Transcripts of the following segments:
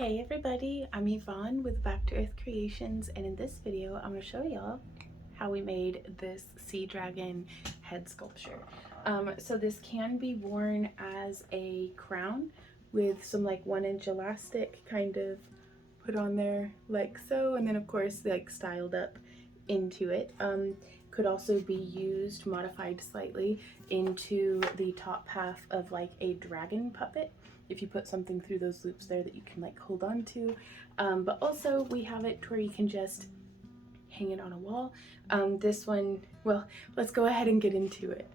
Hey everybody, I'm Yvonne with Back to Earth Creations, and in this video I'm going to show y'all how we made this sea dragon head sculpture. So this can be worn as a crown with some like 1-inch elastic kind of put on there like so, and then of course like styled up into it. Could also be used, modified slightly, into the top half of like a dragon puppet if you put something through those loops there that you can like hold on to. But also we have it to where you can just hang it on a wall. This one, well, let's go ahead and get into it.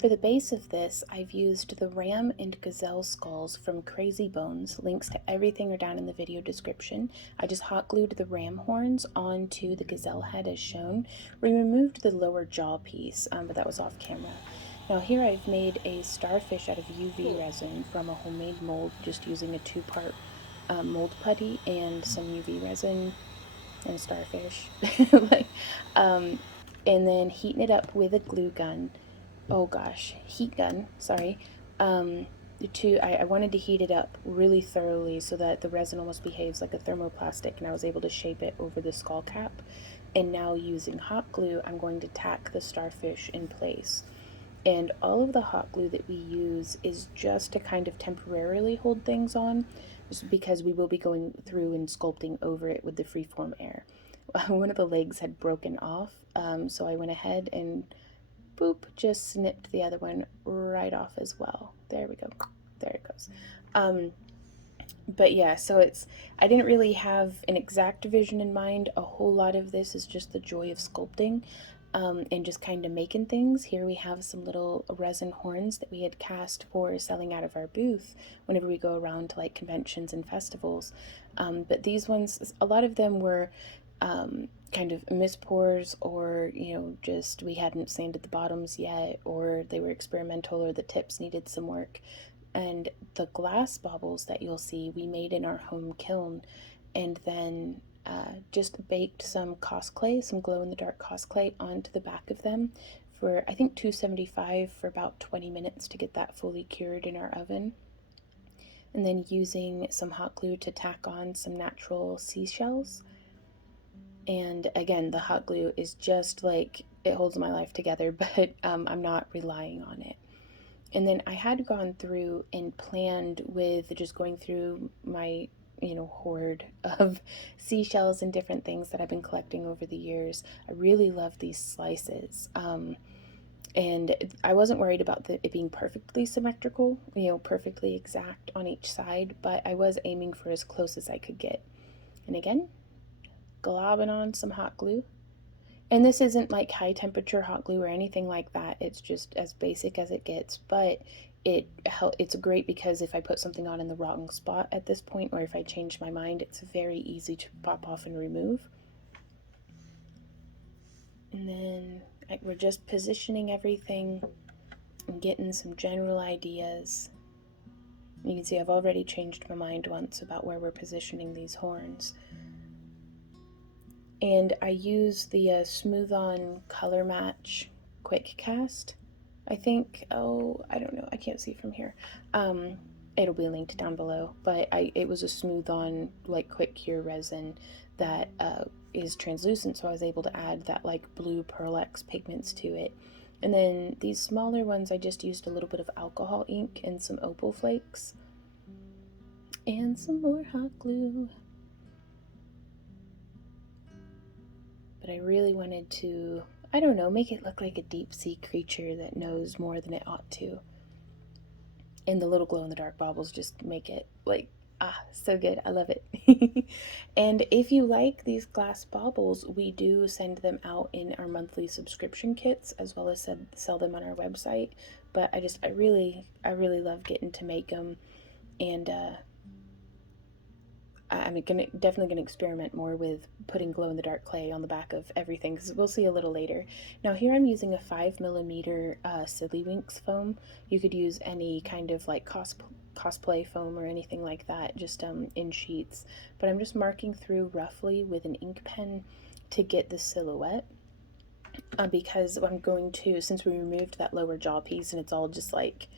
For the base of this, I've used the ram and gazelle skulls from Crazy Bones. Links to everything are down in the video description. I just hot glued the ram horns onto the gazelle head as shown. We removed the lower jaw piece, but that was off camera. Now here I've made a starfish out of UV resin from a homemade mold, just using a 2-part mold putty and some UV resin and a starfish. And then heating it up with a glue gun. Heat gun, sorry. I wanted to heat it up really thoroughly so that the resin almost behaves like a thermoplastic, and I was able to shape it over the skull cap. And now using hot glue, I'm going to tack the starfish in place. And all of the hot glue that we use is just to kind of temporarily hold things on, just because we will be going through and sculpting over it with the freeform air. One of the legs had broken off, so I went ahead and boop, just snipped the other one right off as well. There we go. There it goes. But yeah, so I didn't really have an exact vision in mind. A whole lot of this is just the joy of sculpting and just kind of making things. Here we have some little resin horns that we had cast for selling out of our booth whenever we go around to like conventions and festivals. But these ones, a lot of them were kind of mispours, or just we hadn't sanded the bottoms yet, or they were experimental, or the tips needed some work. And the glass baubles that you'll see we made in our home kiln, and then just baked some cosclay, some glow-in-the-dark cosclay onto the back of them for I think 275 for about 20 minutes to get that fully cured in our oven. And then using some hot glue to tack on some natural seashells. And again, the hot glue is just like, it holds my life together, but I'm not relying on it. And then I had gone through and planned with just going through my, hoard of seashells and different things that I've been collecting over the years. I really love these slices. And I wasn't worried about it being perfectly symmetrical, perfectly exact on each side, but I was aiming for as close as I could get. And again, globbing on some hot glue. And this isn't like high temperature hot glue or anything like that. It's just as basic as it gets, but it's great because if I put something on in the wrong spot at this point, or if I change my mind, it's very easy to pop off and remove. And then we're just positioning everything and getting some general ideas. You can see I've already changed my mind once about where we're positioning these horns. And I use the Smooth On Color Match Quick Cast, I think. Oh, I don't know. I can't see from here. It'll be linked down below. But it was a Smooth On like quick cure resin that is translucent, so I was able to add that like blue Pearl-X pigments to it. And then these smaller ones, I just used a little bit of alcohol ink and some opal flakes. And some more hot glue. But I really wanted to, I don't know, make it look like a deep sea creature that knows more than it ought to. And the little glow-in-the-dark baubles just make it like, so good. I love it. And if you like these glass baubles, we do send them out in our monthly subscription kits, as well as sell them on our website. But I really love getting to make them, and I'm definitely gonna experiment more with putting glow-in-the-dark clay on the back of everything, because we'll see a little later. Now here I'm using a 5mm Silly-Winks foam. You could use any kind of like cosplay foam or anything like that, just in sheets. But I'm just marking through roughly with an ink pen to get the silhouette. Because I'm going to, since we removed that lower jaw piece and it's all just like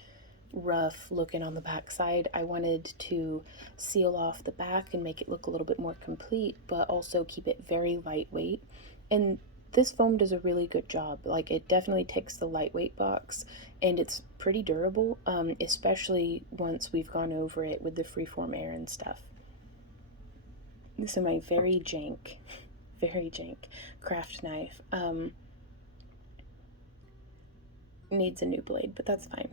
rough looking on the back side. I wanted to seal off the back and make it look a little bit more complete, but also keep it very lightweight. And this foam does a really good job. Like, it definitely ticks the lightweight box, and it's pretty durable, especially once we've gone over it with the freeform air and stuff. So my very jank craft knife needs a new blade, but that's fine.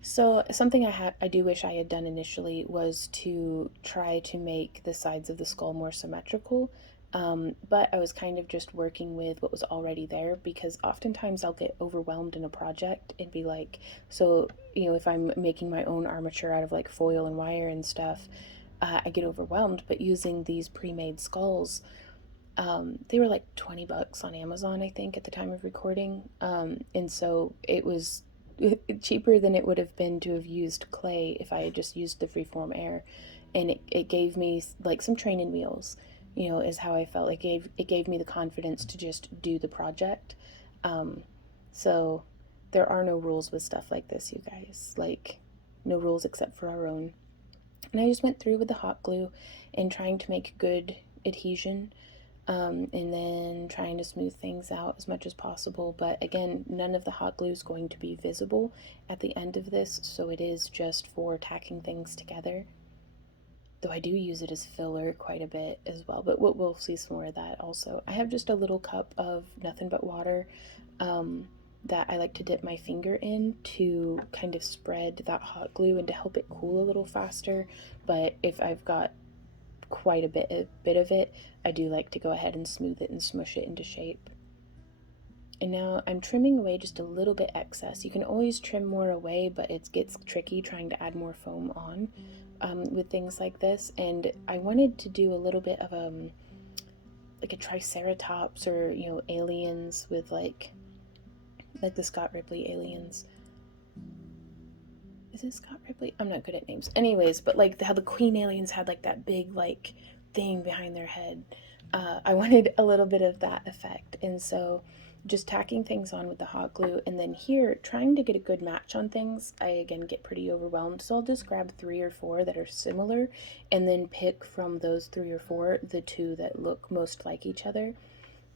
So something I do wish I had done initially was to try to make the sides of the skull more symmetrical. But I was kind of just working with what was already there, because oftentimes I'll get overwhelmed in a project and be like, so, if I'm making my own armature out of like foil and wire and stuff, I get overwhelmed. But using these pre-made skulls, they were like 20 bucks on Amazon, I think, at the time of recording. And so it was cheaper than it would have been to have used clay if I had just used the freeform air. And it gave me like some training wheels, is how I felt. It gave me the confidence to just do the project. So there are no rules with stuff like this, you guys. Like, no rules except for our own. And I just went through with the hot glue and trying to make good adhesion, and then trying to smooth things out as much as possible. But again, none of the hot glue is going to be visible at the end of this, so it is just for tacking things together. Though I do use it as filler quite a bit as well, but we'll see some more of that also. I have just a little cup of nothing but water that I like to dip my finger in to kind of spread that hot glue and to help it cool a little faster. But if I've got quite a bit of it, I do like to go ahead and smooth it and smush it into shape. And now I'm trimming away just a little bit excess. You can always trim more away, but it gets tricky trying to add more foam on with things like this. And I wanted to do a little bit of like a triceratops, or aliens with like the Scott Ripley aliens. Is it Scott Ripley? I'm not good at names. Anyways, but like how the Queen aliens had like that big like thing behind their head. I wanted a little bit of that effect, and so just tacking things on with the hot glue, and then here trying to get a good match on things, I again get pretty overwhelmed. So I'll just grab 3 or 4 that are similar, and then pick from those 3 or 4 the 2 that look most like each other,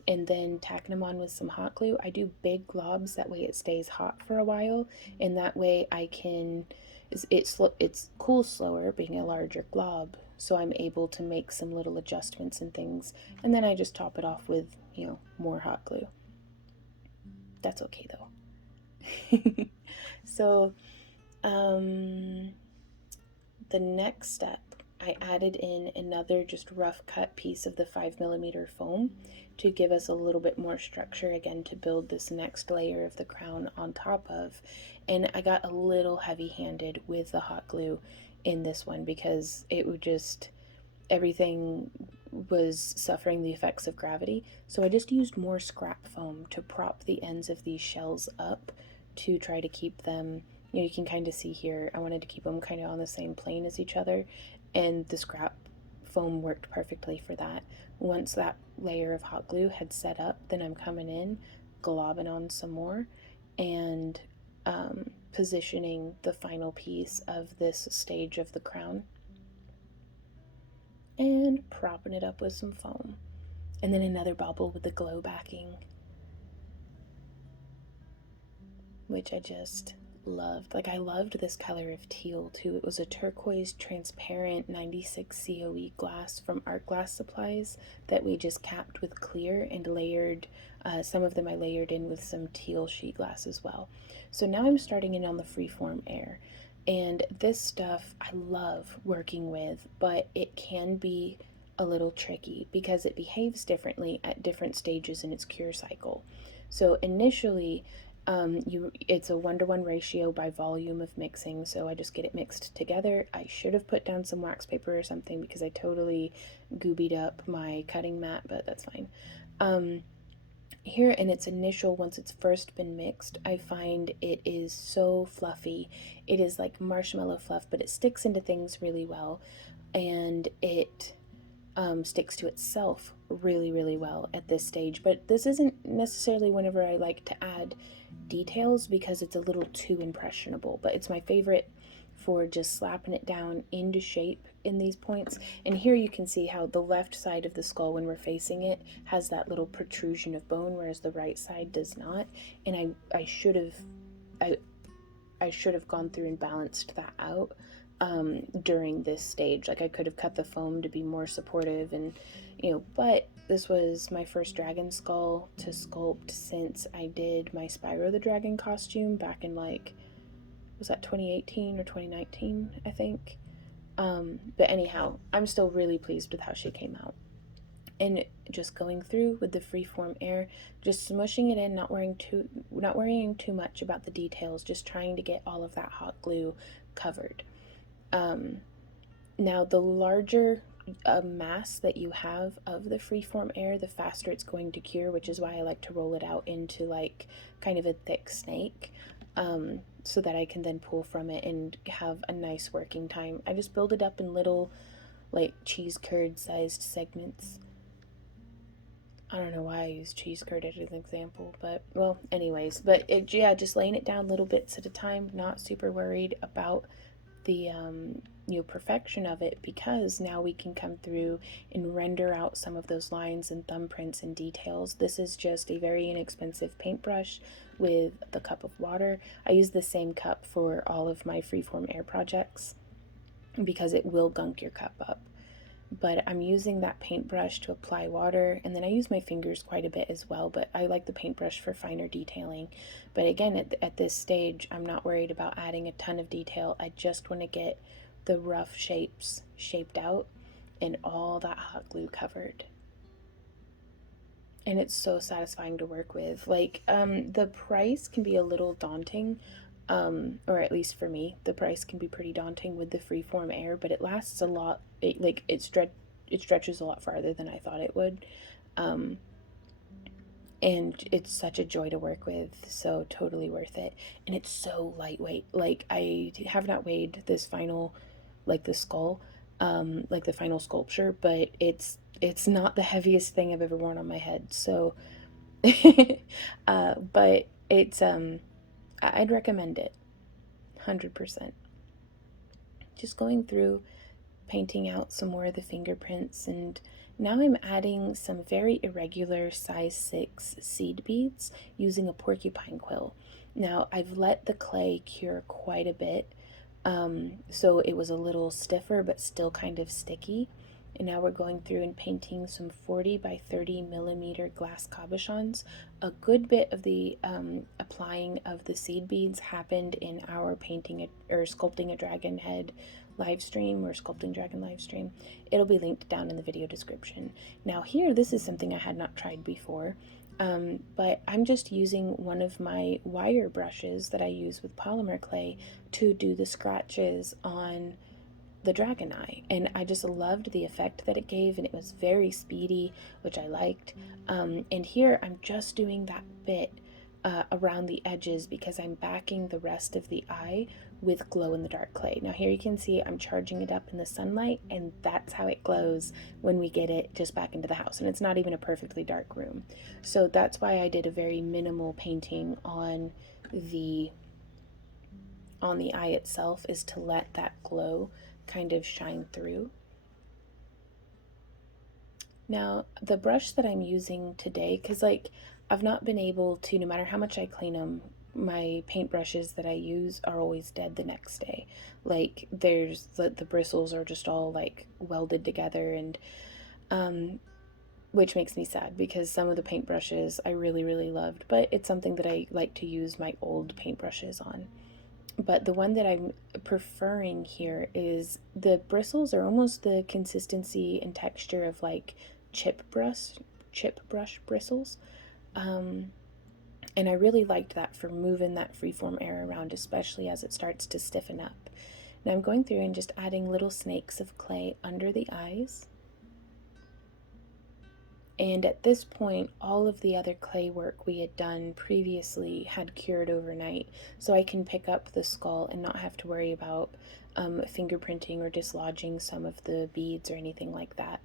and then tacking them on with some hot glue. I do big globs, that way it stays hot for a while, and that way I can, it's cools slower being a larger glob, so I'm able to make some little adjustments and things, and then I just top it off with, more hot glue. That's okay though. So the next step, I added in another just rough cut piece of the 5mm foam to give us a little bit more structure, again, to build this next layer of the crown on top of. And I got a little heavy-handed with the hot glue in this one, because it would just, everything was suffering the effects of gravity. So I just used more scrap foam to prop the ends of these shells up to try to keep them, you can kind of see here, I wanted to keep them kind of on the same plane as each other, and the scrap foam worked perfectly for that. Once that layer of hot glue had set up, then I'm coming in, globbing on some more, and positioning the final piece of this stage of the crown, and propping it up with some foam. And then another bauble with the glow backing, which I just loved. Like, I loved this color of teal too. It was a turquoise transparent 96 COE glass from Art Glass Supplies that we just capped with clear and layered. Some of them I layered in with some teal sheet glass as well. So now I'm starting in on the freeform air. And this stuff I love working with, but it can be a little tricky because it behaves differently at different stages in its cure cycle. So initially, it's a 1-to-1 ratio by volume of mixing, so I just get it mixed together. I should have put down some wax paper or something because I totally goobied up my cutting mat, but that's fine. Here in its initial, once it's first been mixed, I find it is so fluffy. It is like marshmallow fluff, but it sticks into things really well, and it sticks to itself really, really well at this stage. But this isn't necessarily whenever I like to add details because it's a little too impressionable, but it's my favorite for just slapping it down into shape in these points. And here you can see how the left side of the skull, when we're facing it, has that little protrusion of bone, whereas the right side does not. And I should have gone through and balanced that out during this stage. Like, I could have cut the foam to be more supportive, and but this was my first dragon skull to sculpt since I did my Spyro the Dragon costume back in, like, was that 2018 or 2019, I think. But anyhow, I'm still really pleased with how she came out. And just going through with the freeform air, just smushing it in, not worrying too much about the details, just trying to get all of that hot glue covered. Now, the larger mass that you have of the freeform air, the faster it's going to cure, which is why I like to roll it out into, like, kind of a thick snake, so that I can then pull from it and have a nice working time. I just build it up in little, like, cheese curd sized segments. I don't know why I use cheese curd as an example, but, well, anyways. But yeah, just laying it down little bits at a time, not super worried about the perfection of it, because now we can come through and render out some of those lines and thumbprints and details. This is just a very inexpensive paintbrush with the cup of water. I use the same cup for all of my freeform air projects because it will gunk your cup up. But I'm using that paintbrush to apply water, and then I use my fingers quite a bit as well, but I like the paintbrush for finer detailing. But again, at this stage, I'm not worried about adding a ton of detail. I just want to get the rough shapes shaped out and all that hot glue covered. And it's so satisfying to work with. Like, the price can be a little daunting, or at least for me, the price can be pretty daunting with the freeform air, but it lasts a lot. It stretches a lot farther than I thought it would, and it's such a joy to work with. So totally worth it, and it's so lightweight. Like, I have not weighed this final, like, the skull, like the final sculpture, but it's not the heaviest thing I've ever worn on my head. So, but it's I'd recommend it, 100%. Just going through, painting out some more of the fingerprints, and now I'm adding some very irregular size 6 seed beads using a porcupine quill. Now, I've let the clay cure quite a bit, so it was a little stiffer but still kind of sticky. And now we're going through and painting some 40 by 30 millimeter glass cabochons. A good bit of the applying of the seed beads happened in our sculpting a dragon head live stream, or sculpting dragon live stream. It'll be linked down in the video description. Now here, this is something I had not tried before, but I'm just using one of my wire brushes that I use with polymer clay to do the scratches on the dragon eye, and I just loved the effect that it gave, and it was very speedy, which I liked. And here I'm just doing that bit around the edges because I'm backing the rest of the eye with glow-in-the-dark clay. Now here you can see I'm charging it up in the sunlight, and that's how it glows when we get it just back into the house, and it's not even a perfectly dark room. So that's why I did a very minimal painting on the eye itself, is to let that glow kind of shine through. Now, the brush that I'm using today, because, like, I've not been able to, no matter how much I clean them, my paintbrushes that I use are always dead the next day. Like, there's the bristles are just all, like, welded together, and which makes me sad because some of the paintbrushes I really, really loved, but it's something that I like to use my old paintbrushes on. But the one that I'm preferring here is the bristles are almost the consistency and texture of, like, chip brush bristles. And I really liked that for moving that freeform air around, especially as it starts to stiffen up. Now I'm going through and just adding little snakes of clay under the eyes. And at this point, all of the other clay work we had done previously had cured overnight, so I can pick up the skull and not have to worry about fingerprinting or dislodging some of the beads or anything like that.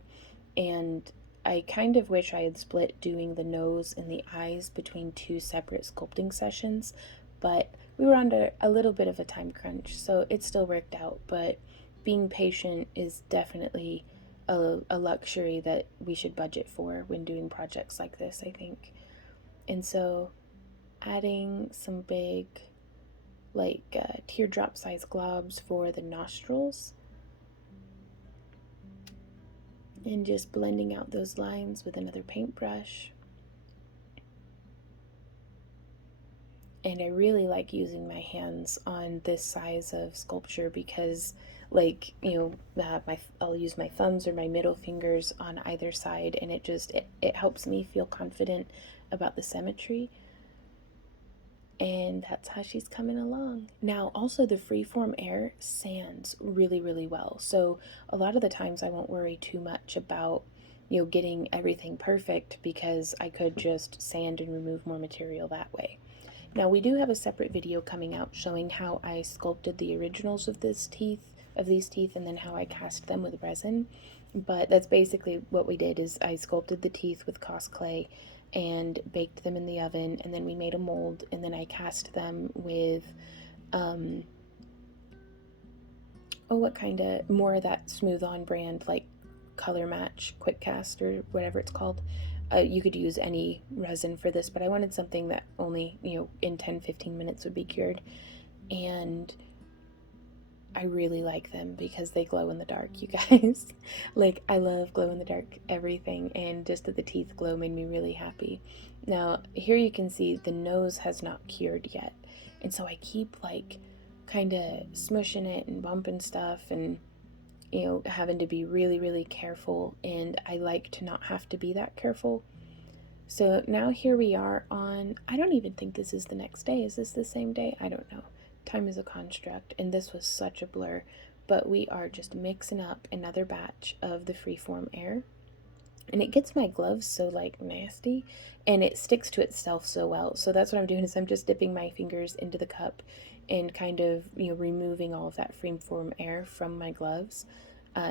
And I kind of wish I had split doing the nose and the eyes between 2 separate sculpting sessions, but we were under a little bit of a time crunch, so it still worked out, but being patient is definitely a luxury that we should budget for when doing projects like this, I think. And so adding some big, like teardrop size globs for the nostrils, and just blending out those lines with another paintbrush. And I really like using my hands on this size of sculpture because, like, I'll use my thumbs or my middle fingers on either side, and it helps me feel confident about the symmetry. And that's how she's coming along. Now, also the freeform air sands really, really well. So a lot of the times I won't worry too much about, getting everything perfect because I could just sand and remove more material that way. Now, we do have a separate video coming out showing how I sculpted the originals of these teeth, and then how I cast them with resin. But that's basically what we did. Is I sculpted the teeth with Cos clay and baked them in the oven, and then we made a mold, and then I cast them with what kind of, more of that smooth on brand, like Color Match Quick Cast or whatever it's called. You could use any resin for this, but I wanted something that only, in 10-15 minutes would be cured. And I really like them because they glow in the dark, you guys. Like, I love glow in the dark everything, and just that the teeth glow made me really happy. Now, here you can see the nose has not cured yet. And so I keep, like, kind of smushing it and bumping stuff and, having to be really, really careful. And I like to not have to be that careful. So now here we are on, I don't even think this is the next day. Is this the same day? I don't know. Time is a construct, and this was such a blur. But we are just mixing up another batch of the freeform air. And it gets my gloves so, like, nasty, and it sticks to itself so well. So that's what I'm doing, is I'm just dipping my fingers into the cup and kind of, removing all of that freeform air from my gloves,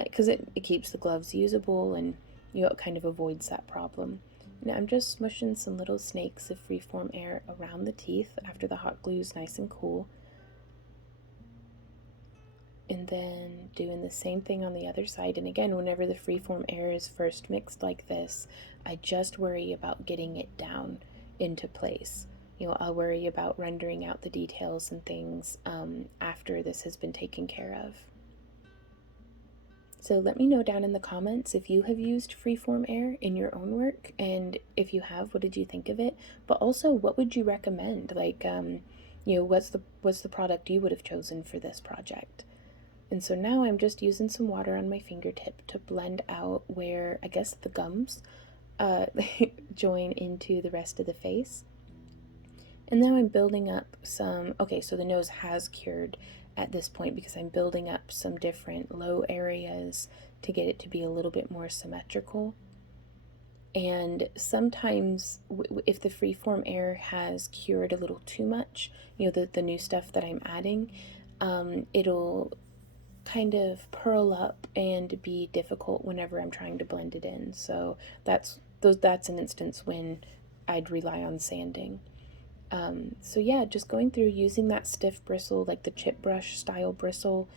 because it keeps the gloves usable, and, it kind of avoids that problem. Now I'm just smushing some little snakes of freeform air around the teeth after the hot glue is nice and cool. And then doing the same thing on the other side. And again, whenever the freeform air is first mixed like this, I just worry about getting it down into place. I'll worry about rendering out the details and things after this has been taken care of. So let me know down in the comments if you have used freeform air in your own work, and if you have, what did you think of it? But also, what would you recommend? Like, what's the product you would have chosen for this project? And so now I'm just using some water on my fingertip to blend out where, I guess, the gums join into the rest of the face. And now I'm building up some, okay, so the nose has cured at this point because I'm building up some different low areas to get it to be a little bit more symmetrical. And sometimes if the freeform air has cured a little too much, the new stuff that I'm adding, it'll kind of pearl up and be difficult whenever I'm trying to blend it in. So that's an instance when I'd rely on sanding. So yeah, just going through using that stiff bristle, like the chip brush style bristle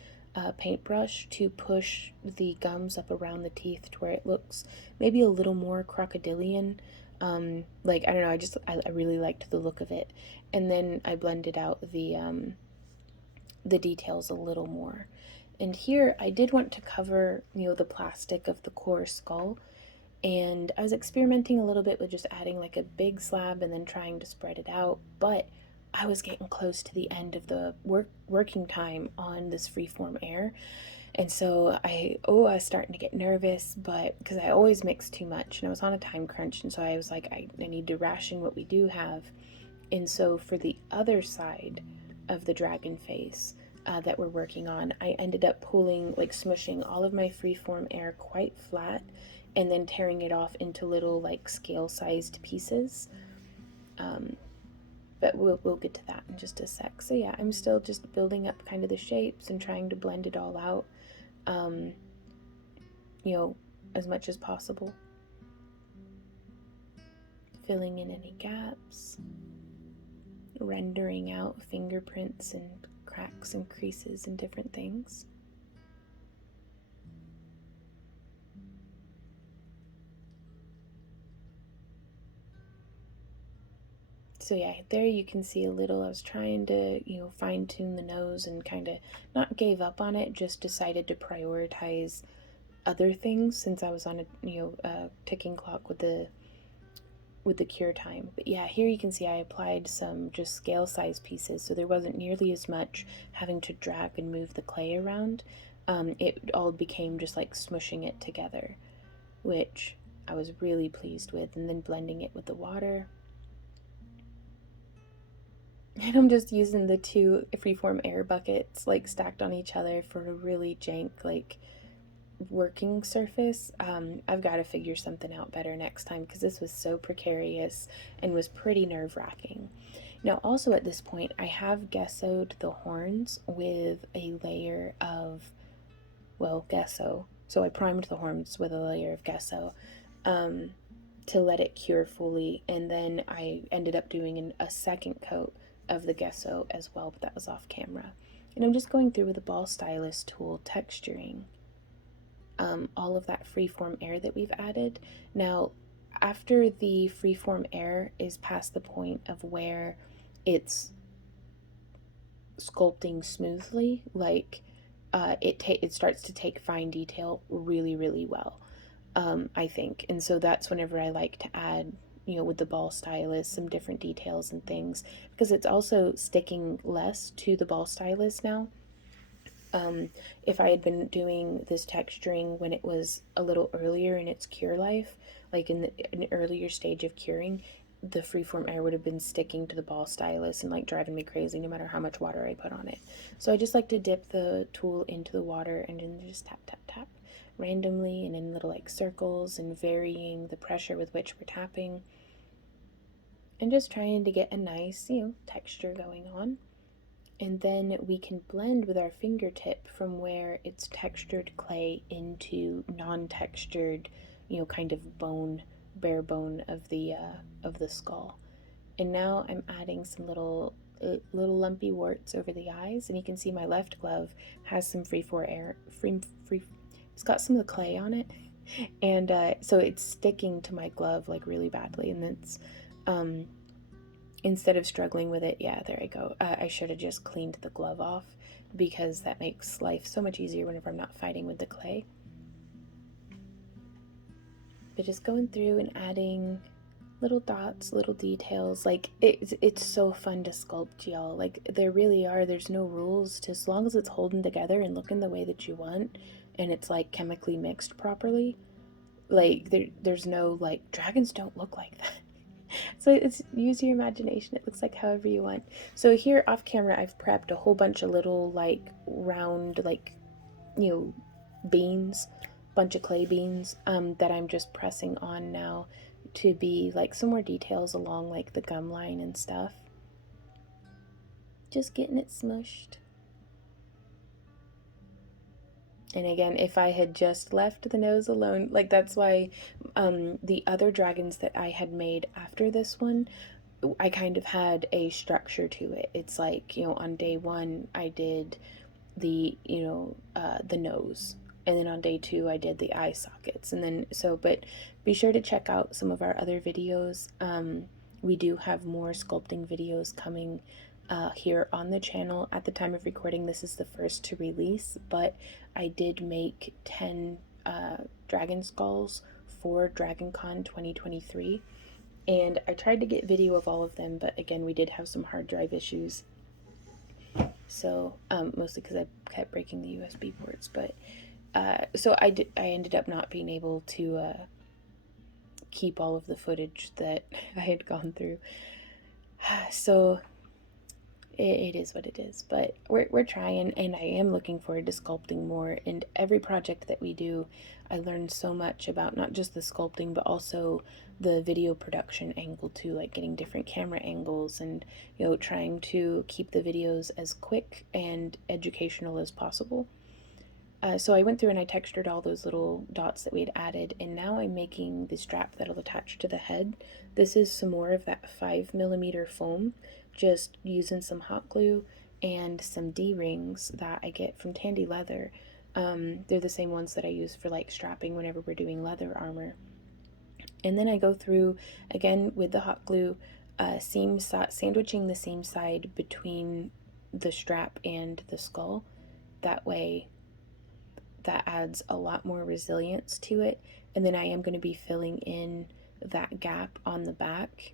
paintbrush, to push the gums up around the teeth to where it looks maybe a little more crocodilian. Like, I don't know, I really liked the look of it. And then I blended out the details a little more. And here I did want to cover, the plastic of the core skull. And I was experimenting a little bit with just adding like a big slab and then trying to spread it out. But I was getting close to the end of the working time on this freeform air. And so I was starting to get nervous, but because I always mix too much and I was on a time crunch. And so I was like, I need to ration what we do have. And so for the other side of the dragon face, that we're working on, I ended up smushing all of my freeform air quite flat and then tearing it off into little like scale-sized pieces. But we'll get to that in just a sec. So yeah, I'm still just building up kind of the shapes and trying to blend it all out, as much as possible. Filling in any gaps. rendering out fingerprints and cracks and creases and different things. So yeah, there you can see a little. I was trying to, fine tune the nose and kind of not gave up on it, just decided to prioritize other things since I was on a ticking clock with the cure time. But yeah, here you can see I applied some just scale size pieces, so there wasn't nearly as much having to drag and move the clay around. It all became just like smushing it together, which I was really pleased with, and then blending it with the water. And I'm just using the two freeform air buckets like stacked on each other for a really jank like working surface. I've got to figure something out better next time because this was so precarious and was pretty nerve-wracking. Now also at this point I have gessoed the horns with a layer of, well, gesso. So I primed the horns with a layer of gesso to let it cure fully, and then I ended up doing a second coat of the gesso as well, but that was off camera. And I'm just going through with a ball stylus tool texturing all of that freeform air that we've added. Now, after the freeform air is past the point of where it's sculpting smoothly, like it starts to take fine detail really, really well, I think. And so that's whenever I like to add, with the ball stylus, some different details and things, because it's also sticking less to the ball stylus now. If I had been doing this texturing when it was a little earlier in its cure life, like in an earlier stage of curing, the freeform air would have been sticking to the ball stylus and like driving me crazy no matter how much water I put on it. So I just like to dip the tool into the water and then just tap, tap, tap randomly and in little like circles, and varying the pressure with which we're tapping, and just trying to get a nice, texture going on. And then we can blend with our fingertip from where it's textured clay into non-textured, kind of bone, bare bone of the skull. And now I'm adding some little lumpy warts over the eyes, and you can see my left glove has some it's got some of the clay on it, and so it's sticking to my glove like really badly, and it's instead of struggling with it, yeah, there I go. I should have just cleaned the glove off because that makes life so much easier whenever I'm not fighting with the clay. But just going through and adding little dots, little details, like it's so fun to sculpt, y'all. Like there really are. There's no rules. As long as it's holding together and looking the way that you want, and it's like chemically mixed properly. Like there's no like dragons don't look like that. So it's use your imagination. It looks like however you want. So here off camera, I've prepped a whole bunch of little like round like beans, bunch of clay beans that I'm just pressing on now to be like some more details along like the gum line and stuff. Just getting it smushed. And again, if I had just left the nose alone, like that's why the other dragons that I had made after this one, I kind of had a structure to it. It's like, on day one, I did the, the nose. And then on day two, I did the eye sockets. And then, but be sure to check out some of our other videos. We do have more sculpting videos coming here on the channel. At the time of recording, this is the first to release, but I did make 10 dragon skulls for DragonCon 2023, and I tried to get video of all of them, but again, we did have some hard drive issues, so mostly because I kept breaking the USB ports, but so I ended up not being able to keep all of the footage that I had gone through, so it is what it is, but we're trying, and I am looking forward to sculpting more. And every project that we do, I learn so much about not just the sculpting, but also the video production angle too, like getting different camera angles and, trying to keep the videos as quick and educational as possible. So I went through and I textured all those little dots that we had added, and now I'm making the strap that'll attach to the head. This is some more of that 5mm foam, just using some hot glue and some D-rings that I get from Tandy Leather. They're the same ones that I use for like strapping whenever we're doing leather armor. And then I go through again with the hot glue, sandwiching the seam side between the strap and the skull. That way that adds a lot more resilience to it. And then I am going to be filling in that gap on the back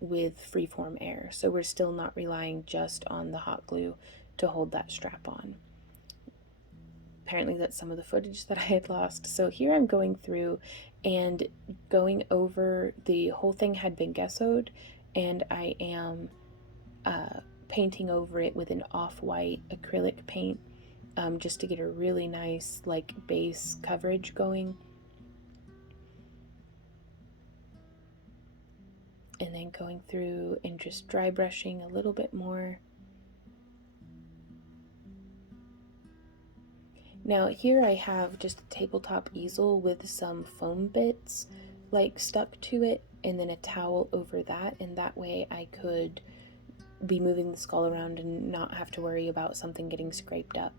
with freeform air. So we're still not relying just on the hot glue to hold that strap on. Apparently that's some of the footage that I had lost. So here I'm going through and going over, the whole thing had been gessoed, and I am painting over it with an off-white acrylic paint, just to get a really nice like base coverage going. And then going through and just dry brushing a little bit more. Now here I have just a tabletop easel with some foam bits like stuck to it, and then a towel over that, and that way I could be moving the skull around and not have to worry about something getting scraped up.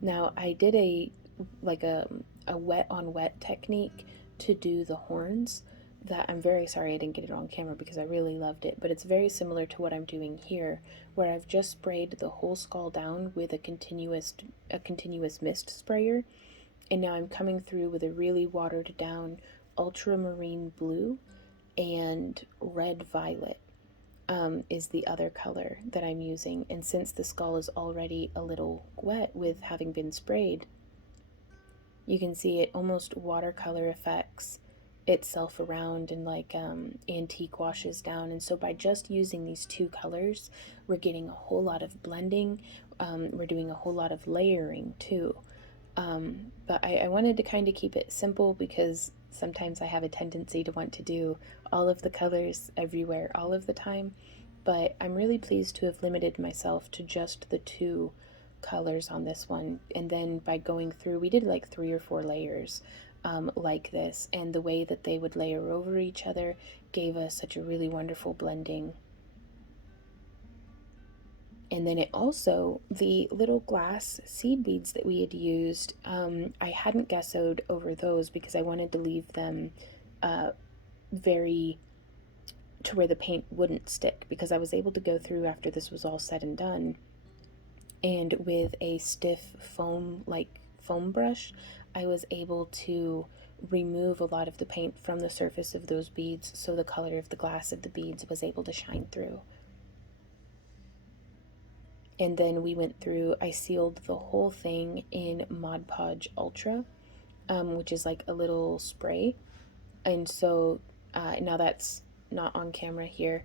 Now I did a wet on wet technique to do the horns that I'm very sorry I didn't get it on camera because I really loved it, but it's very similar to what I'm doing here, where I've just sprayed the whole skull down with a continuous mist sprayer, and now I'm coming through with a really watered down ultramarine blue, and red violet is the other color that I'm using. And since the skull is already a little wet with having been sprayed, you can see it almost watercolor effects itself around and like antique washes down. And so by just using these two colors, we're getting a whole lot of blending. We're doing a whole lot of layering too. But I wanted to kind of keep it simple because sometimes I have a tendency to want to do all of the colors everywhere all of the time. But I'm really pleased to have limited myself to just the two colors on this one. And then by going through, we did like 3 or 4 layers like this, and the way that they would layer over each other gave us such a really wonderful blending. And then it also, the little glass seed beads that we had used, I hadn't gessoed over those because I wanted to leave them very to where the paint wouldn't stick, because I was able to go through after this was all said and done, and with a stiff foam brush, I was able to remove a lot of the paint from the surface of those beads, so the color of the glass of the beads was able to shine through. And then we went through, I sealed the whole thing in Mod Podge Ultra, which is like a little spray. And so now that's not on camera here.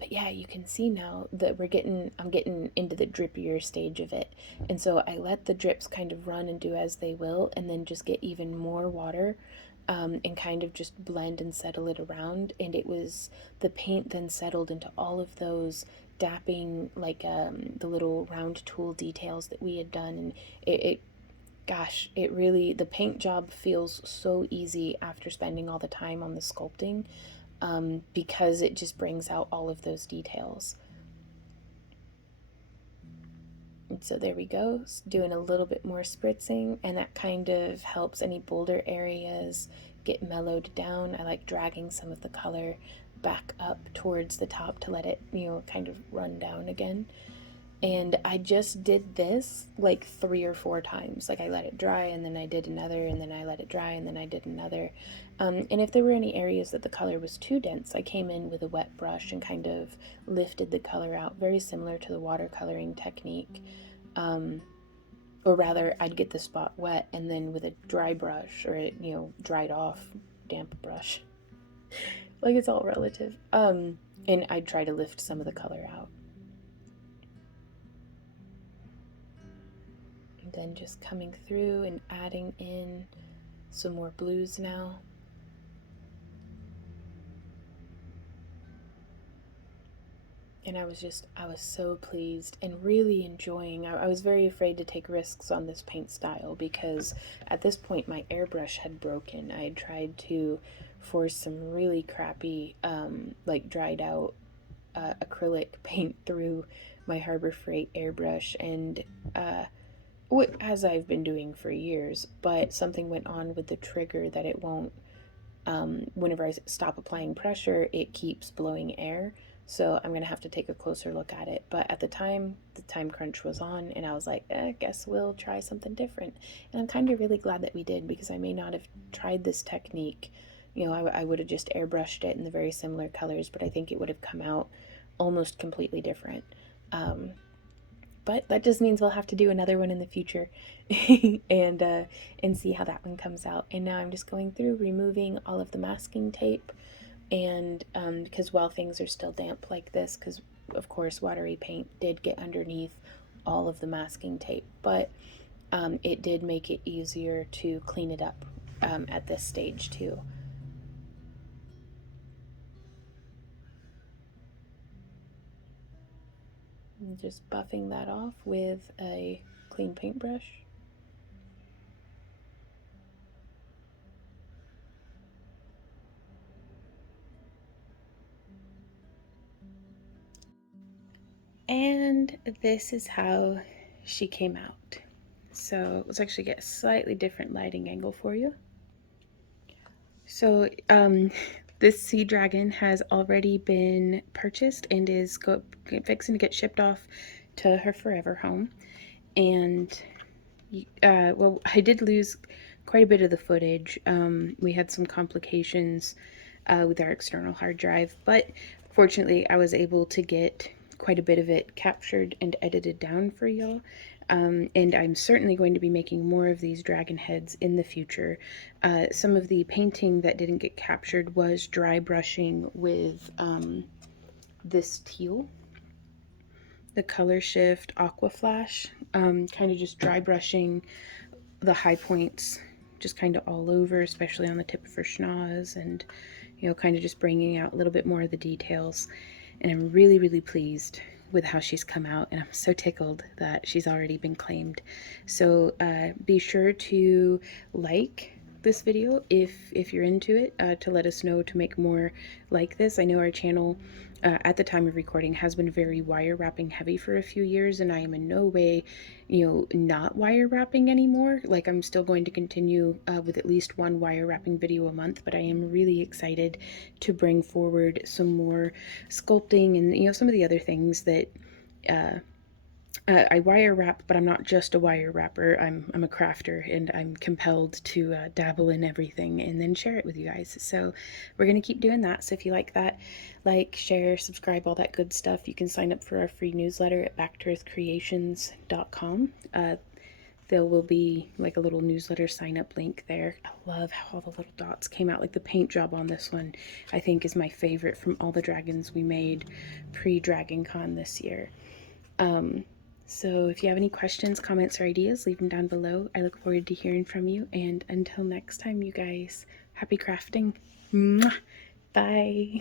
But yeah, you can see now that I'm getting into the drippier stage of it. And so I let the drips kind of run and do as they will, and then just get even more water and kind of just blend and settle it around. And it was, the paint then settled into all of those dapping, like the little round tool details that we had done. And gosh, it really, the paint job feels so easy after spending all the time on the sculpting. Because it just brings out all of those details. And so there we go, doing a little bit more spritzing, and that kind of helps any bolder areas get mellowed down. I like dragging some of the color back up towards the top to let it, kind of run down again. And I just did this like 3 or 4 times. Like I let it dry, and then I did another, and then I let it dry, and then I did another. And if there were any areas that the color was too dense, I came in with a wet brush and kind of lifted the color out, very similar to the watercoloring technique. Or rather, I'd get the spot wet, and then with a dry brush, or dried off damp brush, like it's all relative, and I'd try to lift some of the color out. Then just coming through and adding in some more blues now. And I was so pleased and really enjoying. I was very afraid to take risks on this paint style because at this point my airbrush had broken. I had tried to force some really crappy, like dried out acrylic paint through my Harbor Freight airbrush, and as I've been doing for years, but something went on with the trigger that it won't, whenever I stop applying pressure, it keeps blowing air. So I'm going to have to take a closer look at it. But at the time crunch was on, and I was like, guess we'll try something different. And I'm kind of really glad that we did, because I may not have tried this technique. You know, I would have just airbrushed it in the very similar colors, but I think it would have come out almost completely different. But that just means we'll have to do another one in the future and see how that one comes out. And now I'm just going through removing all of the masking tape, and because while things are still damp like this, because of course watery paint did get underneath all of the masking tape, but it did make it easier to clean it up at this stage too. I'm just buffing that off with a clean paintbrush. And this is how she came out. So let's actually get a slightly different lighting angle for you. So this sea dragon has already been purchased and is fixing to get shipped off to her forever home. And well, I did lose quite a bit of the footage. We had some complications with our external hard drive, but fortunately I was able to get quite a bit of it captured and edited down for y'all. And I'm certainly going to be making more of these dragon heads in the future. Some of the painting that didn't get captured was dry brushing with this teal, the Color Shift Aqua Flash, kind of just dry brushing the high points just kind of all over, especially on the tip of her schnoz, and you know, kind of just bringing out a little bit more of the details. And I'm really, really pleased with how she's come out, and I'm so tickled that she's already been claimed. So be sure to like this video if you're into it, to let us know to make more like this. I know our channel at the time of recording has been very wire wrapping heavy for a few years, and I am in no way, you know, not wire wrapping anymore. Like, I'm still going to continue with at least one wire wrapping video a month, but I am really excited to bring forward some more sculpting and, you know, some of the other things that I wire wrap, but I'm not just a wire wrapper. I'm a crafter, and I'm compelled to dabble in everything and then share it with you guys. So we're going to keep doing that. So if you like that, like, share, subscribe, all that good stuff. You can sign up for our free newsletter at backtoearthcreations.com. There will be like a little newsletter sign up link there. I love how all the little dots came out. Like, the paint job on this one, I think, is my favorite from all the dragons we made pre-Dragon Con this year. So if you have any questions, comments, or ideas, leave them down below. I look forward to hearing from you. And until next time, you guys, happy crafting. Mwah! Bye.